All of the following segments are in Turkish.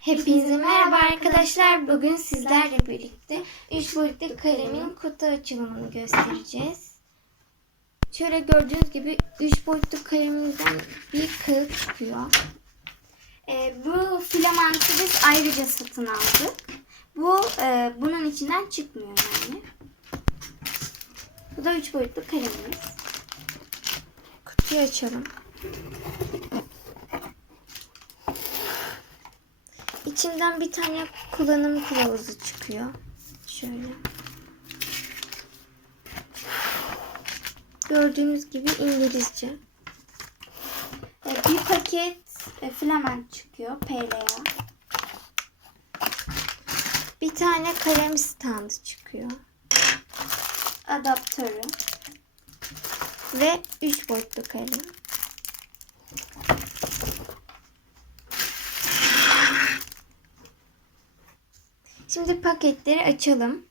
Hepinize merhaba arkadaşlar. Bugün sizlerle birlikte 3 boyutlu kalemin kutu açılımını göstereceğiz. Şöyle gördüğünüz gibi 3 boyutlu kalemimizden bir kağıt çıkıyor. Ee, bu filamantı biz ayrıca satın aldık. Bu e, bunun içinden çıkmıyor yani. Bu da 3 boyutlu kalemimiz. Kutuyu açalım. İçinden bir tane kullanım kılavuzu çıkıyor. Şöyle. Gördüğünüz gibi İngilizce. Bir paket e, filament çıkıyor. PLA. Bir tane kalem standı çıkıyor. Adaptörü. Ve 3 boyutlu kalem. Şimdi paketleri açalım.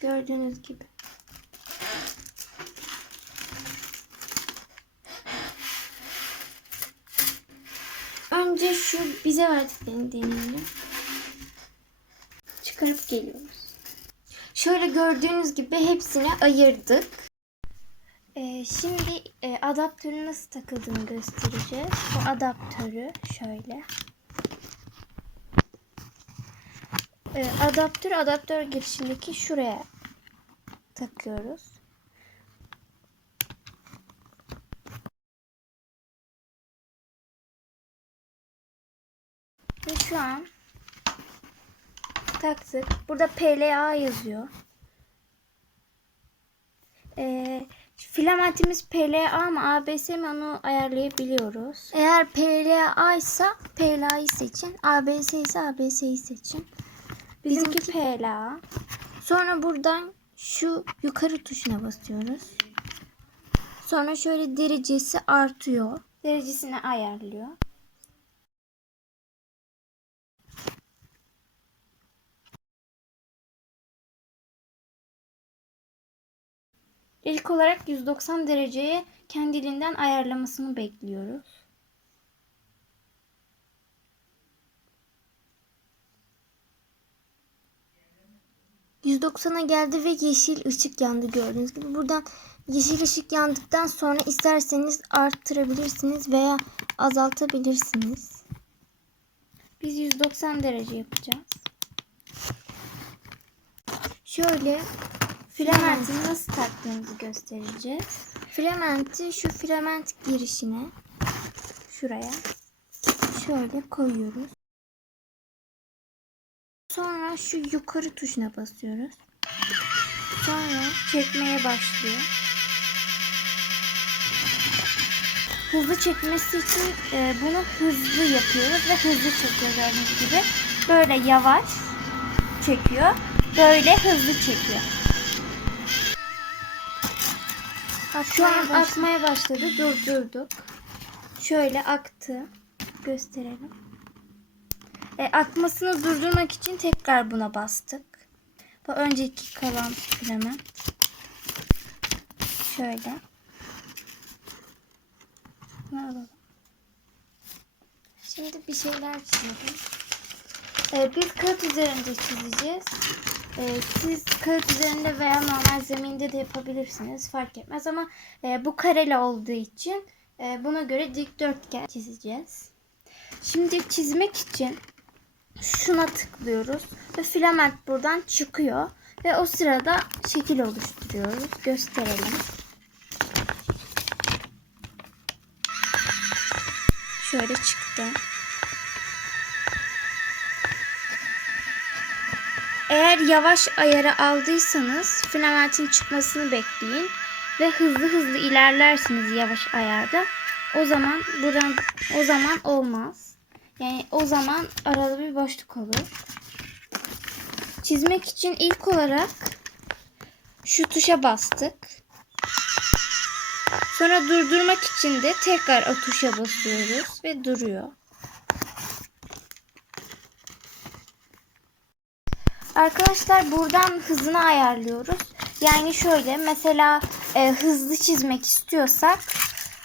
Gördüğünüz gibi. Önce şu bize verdiklerini deneyelim. Çıkarıp geliyoruz. Şöyle gördüğünüz gibi hepsini ayırdık. Şimdi e, adaptörün nasıl takıldığını göstereceğiz. Bu adaptörü şöyle. Ee, adaptör adaptör girişindeki şuraya takıyoruz. Ve şu an taktık. Burada PLA yazıyor. Ee, filamentimiz PLA mı ABS mi onu ayarlayabiliyoruz. Eğer PLA ise PLA'yı seçin. ABS ise ABS'yi seçin. Bizimki PLA. Sonra buradan şu yukarı tuşuna basıyoruz. Sonra şöyle derecesi artıyor. Derecesini ayarlıyor. İlk olarak 190 dereceye kendiliğinden ayarlamasını bekliyoruz. %90'a geldi ve yeşil ışık yandı gördüğünüz gibi. Buradan yeşil ışık yandıktan sonra isterseniz arttırabilirsiniz veya azaltabilirsiniz. Biz 190 derece yapacağız. Şöyle filamenti nasıl taktığımızı göstereceğiz. Filamenti şu filament girişine şuraya şöyle koyuyoruz. Sonra şu yukarı tuşuna basıyoruz. Sonra çekmeye başlıyor. Hızlı çekmesi için e, bunu hızlı yapıyoruz ve hızlı çekiyor gördüğünüz gibi. Böyle yavaş çekiyor. Böyle hızlı çekiyor. Şu an başladı. akmaya başladı. Durdurduk. Şöyle aktı. Gösterelim. E, akmasını durdurmak için tekrar buna bastık. Bu önceki kalan filament. Şöyle. Bunu alalım. Şimdi bir şeyler çizelim. E, biz kağıt üzerinde çizeceğiz. E, siz kağıt üzerinde veya normal zeminde de yapabilirsiniz. Fark etmez ama e, bu kareli olduğu için e, buna göre dikdörtgen çizeceğiz. Şimdi çizmek için şuna tıklıyoruz ve filament buradan çıkıyor ve o sırada şekil oluşturuyoruz. Gösterelim. Şöyle çıktı. Eğer yavaş ayarı aldıysanız filamentin çıkmasını bekleyin ve hızlı hızlı ilerlersiniz yavaş ayarda. O zaman buradan o zaman olmaz. Yani o zaman arada bir boşluk olur. Çizmek için ilk olarak şu tuşa bastık. Sonra durdurmak için de tekrar o tuşa basıyoruz ve duruyor. Arkadaşlar buradan hızını ayarlıyoruz. Yani şöyle mesela e, hızlı çizmek istiyorsak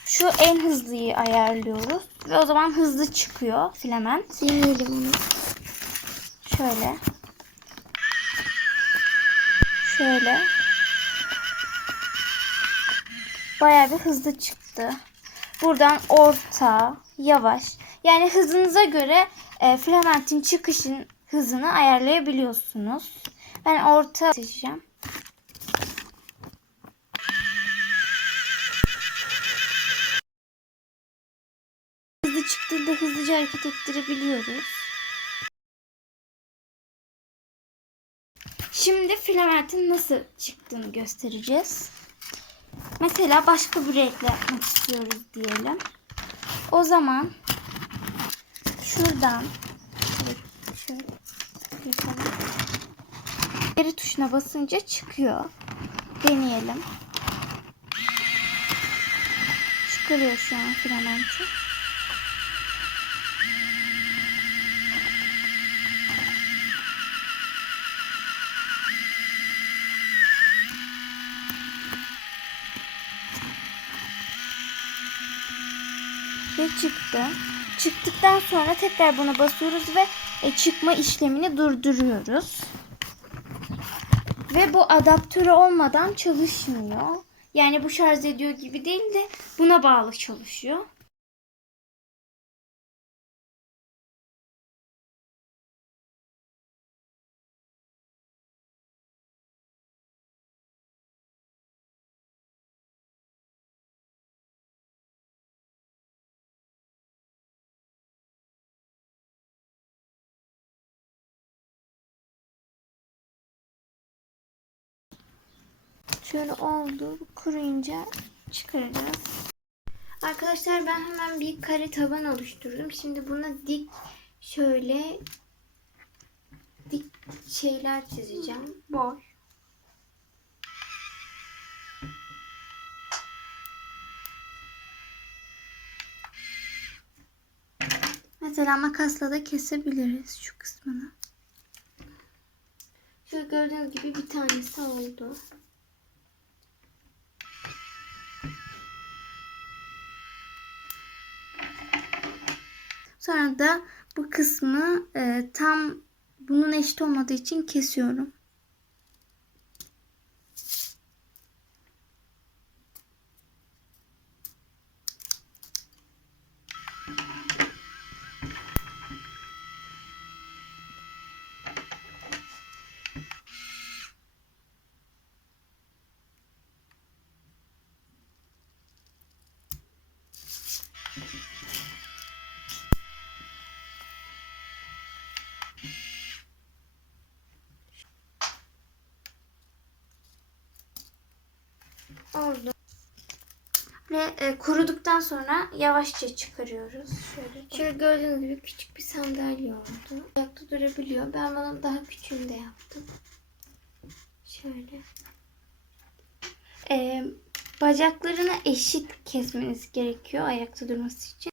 şu en hızlıyı ayarlıyoruz. Ve o zaman hızlı çıkıyor filament. Deneyelim onu. Şöyle. Şöyle. Bayağı bir hızlı çıktı. Buradan orta, yavaş. Yani hızınıza göre e, filamentin çıkışın hızını ayarlayabiliyorsunuz. Ben orta seçeceğim. Hızlı çıktığında hızlıca hareket ettirebiliyoruz. Şimdi filamentin nasıl çıktığını göstereceğiz. Mesela başka bir renkle yapmak istiyoruz diyelim. O zaman şuradan şöyle yapalım. Geri tuşuna basınca çıkıyor. Deneyelim. Çıkarıyor şu an filamenti. ve çıktı. Çıktıktan sonra tekrar buna basıyoruz ve e, çıkma işlemini durduruyoruz. Ve bu adaptörü olmadan çalışmıyor. Yani bu şarj ediyor gibi değil de buna bağlı çalışıyor. Şöyle oldu. Kuruyunca çıkaracağız. Arkadaşlar ben hemen bir kare taban oluşturdum. Şimdi buna dik şöyle dik şeyler çizeceğim. Boy. Mesela makasla da kesebiliriz şu kısmını. Şöyle gördüğünüz gibi bir tanesi oldu. Sonra da bu kısmı e, tam bunun eşit olmadığı için kesiyorum. Oldu. Ve e, kuruduktan sonra yavaşça çıkarıyoruz. Şöyle, Şöyle gördüğünüz gibi küçük bir sandalye oldu. Ayakta durabiliyor. Ben bana daha küçüğünü de yaptım. Şöyle. E, bacaklarını eşit kesmeniz gerekiyor ayakta durması için.